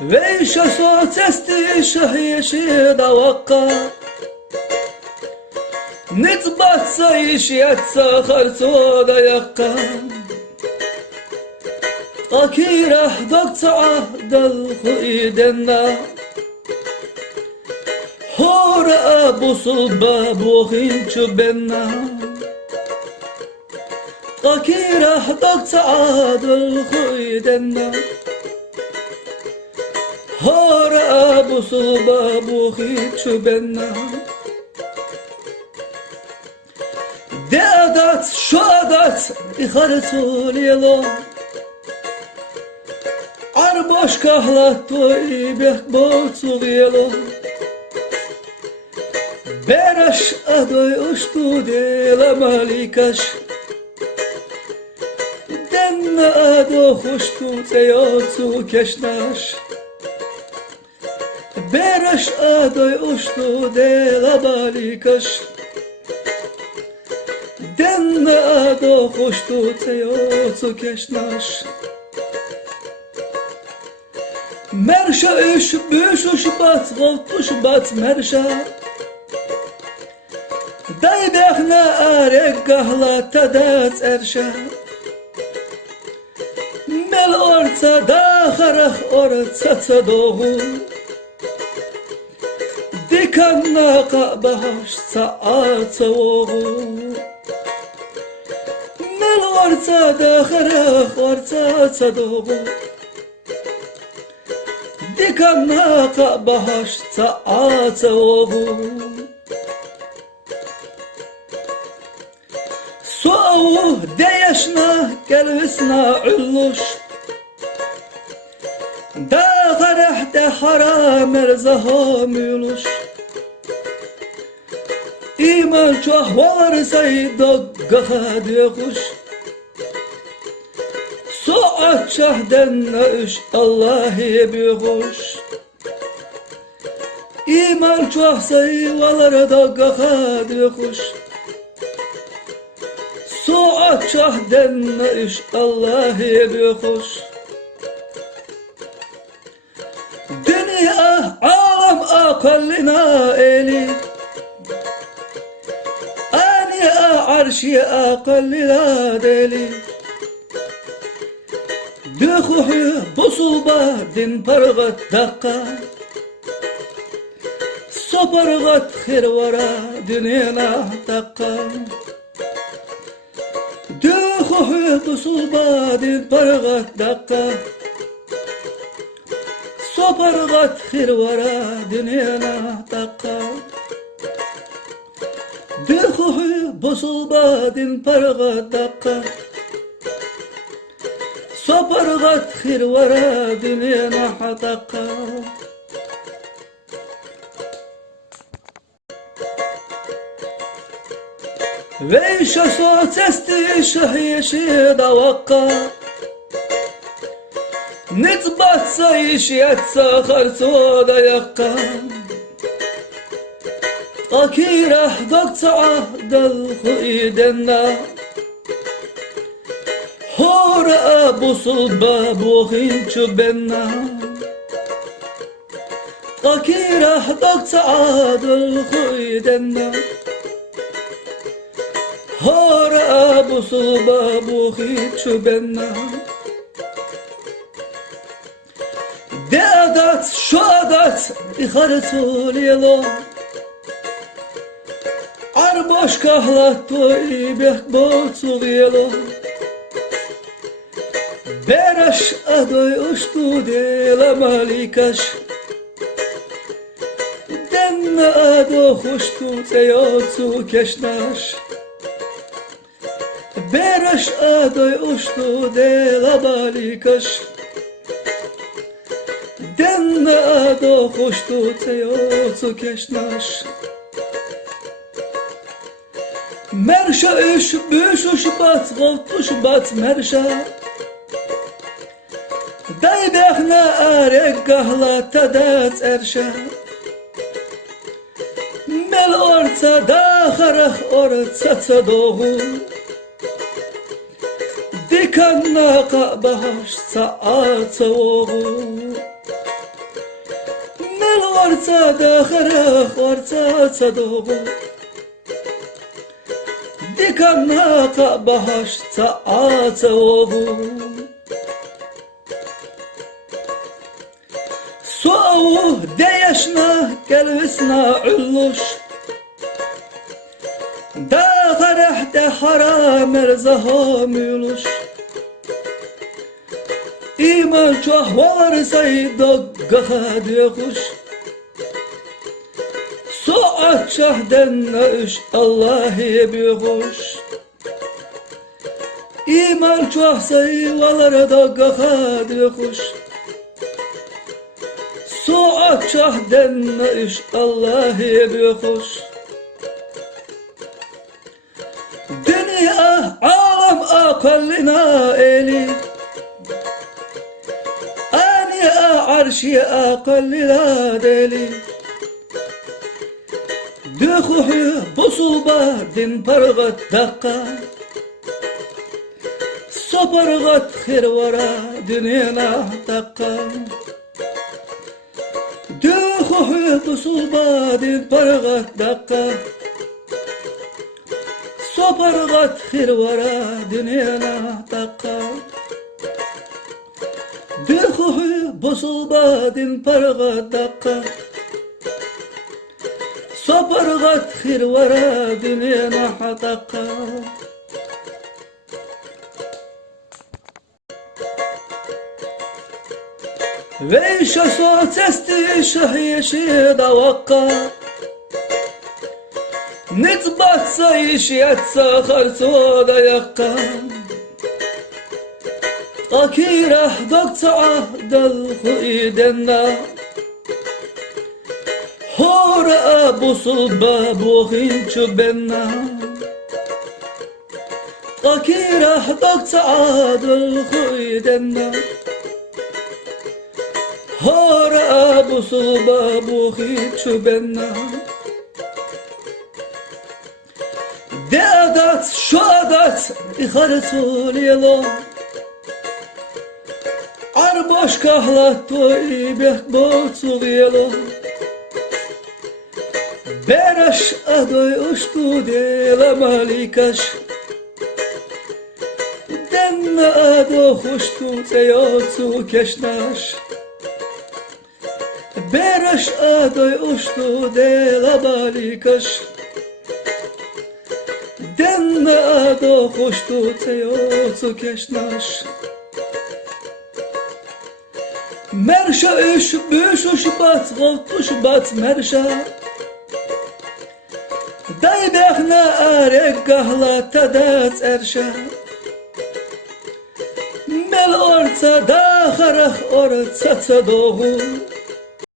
Vejša so cesti šahješi da vaka Nic baca iş yatsa harco da yakka Akirah dokta ahdal huidenna Hora busul babu hinçu benna Akirah dokta ahdal huidenna Hora busul babu hinçu benna De adat şu adat İhartul yelo Ar boş kahlat toybek boğul yelo Beraş adoy uçtu dela malikaş Denna ado hoştu teyotsu keşnaş Beraş adoy uçtu dela malikaş Denna ado hoştu teyotsu keşnaş Merşa üş büş uş bat Voltuş bat merşa Day behna arek gahla tadat erşa Mel orta da harah orta tadoğu Dikanna kabahoş saat oğu Mel orta da harah orta tadoğu Dikanna kabahoş saat oğu Soğuh deyeşna gelvisna ulluş Da garah de haram erzaha mülüş İman çok varsay doggaha diyokuş Soğat şahden üş Allah'ı büyükuş İman çok sayıvalar doggaha diyokuş Soğat şahden üş Allah'ı büyükuş Dünya alam akallina eli Ani arşi akallina deli Dühuhu busulba din pargat dakka Sopargat khirvara dünyana dakka Dühuhu busulba din pargat dakka Sopargat khirvara dünyana dakka Dühuhu busulba din pargat dakka Sopargat khirvara dünyana dakka Vejša so cesti šahješi da vaka Nic baca iş yatsa harco da yakka Akirah dokta ahdal huidenna Hora busul babu hinçu benna Akirah dokta ahdal huidenna Hora busul babu hinçu benna De adat şu adat İhartul yelo Ar boş kahlat toybek boğul yelo Beraş adoy uçtu dela malikaş Denna ado hoştu teyotsu keşnaş Beraş adoy uçtu dela malikaş Denna ado hoştu teyotsu keşnaş Merşa üş büş uş bat Voltuş bat merşa Day behna arek gahla tadat erşa Mel orta da harah orta tadoğu Dikanna kabahoş saat oğu ortada xırıq, ortada dikannaqa bahaşta ata oğu soğu deyeşna gelvisna ulluş da garahde haram erzaham yuluş İman çok varsaydı gaha kuş Soğuk şahden üş Allah'ı bir kuş İman çok sayıvalarda gaha kuş Soğuk şahden üş Allah'ı bir kuş Dünya alam akallina eli عرشي أقل لا دلي دخوحي بصوبة دين برغت دقة صبرغت خير ورا دنينا دقة دخوحي بصوبة دين برغت دقة صبرغت خير ورا دنينا دقة دخوحي بصوبادين برغت دقة صبرغت خير ورا دنيانا حدقة ويش صوت استيشهيشي دوقة نتبات سايش يتساخر سودا يقا أكيرة دقطعة دلخيدنا هورا أبو صلبة بوغين شبنا أكيرة دقطعة دلخيدنا هورا أبو صلبة بوغين شبنا دي أدات شو أدات إخارتو ليلو Arboş kahlatto ibeh boğutu yelo Beraş adoy uçtu dela malikaş Denna ado hoştu teyotu keşnaş Beraş adoy uçtu dela malikaş Denna ado hoştu teyotu keşnaş مرشا اش بشو شبات غوتو شبات مرشا داي بخنا ارق قهلا تدات ارشا مل ارتا داخرخ ارتا تدوغو